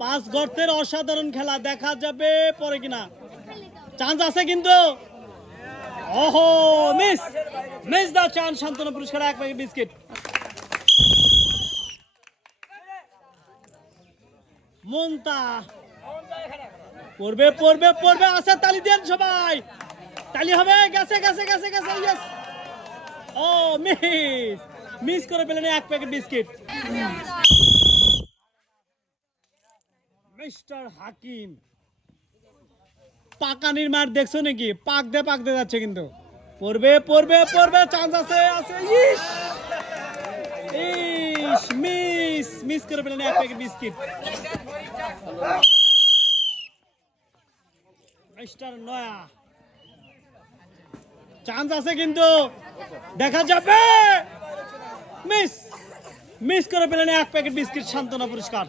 পাঁচ গর্তের অসাধারণ খেলা, দেখা যাবে পরে কিনা, চান্স আছে কিন্তু। ওহো, মিস মিস দা চান্স। সান্ত্বনা পুরস্কার 1 প্যাকেট বিস্কিট। মন্তা পড়বে পড়বে পড়বে, আছে, তালি দেন সবাই, তালি হবে। গেছে গেছে গেছে গেছে, ইয়েস। ও মিস মিস করে পেলেন 1 প্যাকেট বিস্কিট। মিস্টার হাকিম, পাকানির মার দেখছো নাকি? পাক দে যাচ্ছে কিন্তু। পড়বে পড়বে পড়বে, চান্স আছে আছে। ইস ইস, মিস মিস করে পেলেন 1 প্যাকেট বিস্কিট। মিস্টার নয়া, চান্স আছে কিন্তু, দেখা যাবে। মিস মিস করে পেলেন 1 প্যাকেট বিস্কিট। সান্ত্বনা পুরস্কার।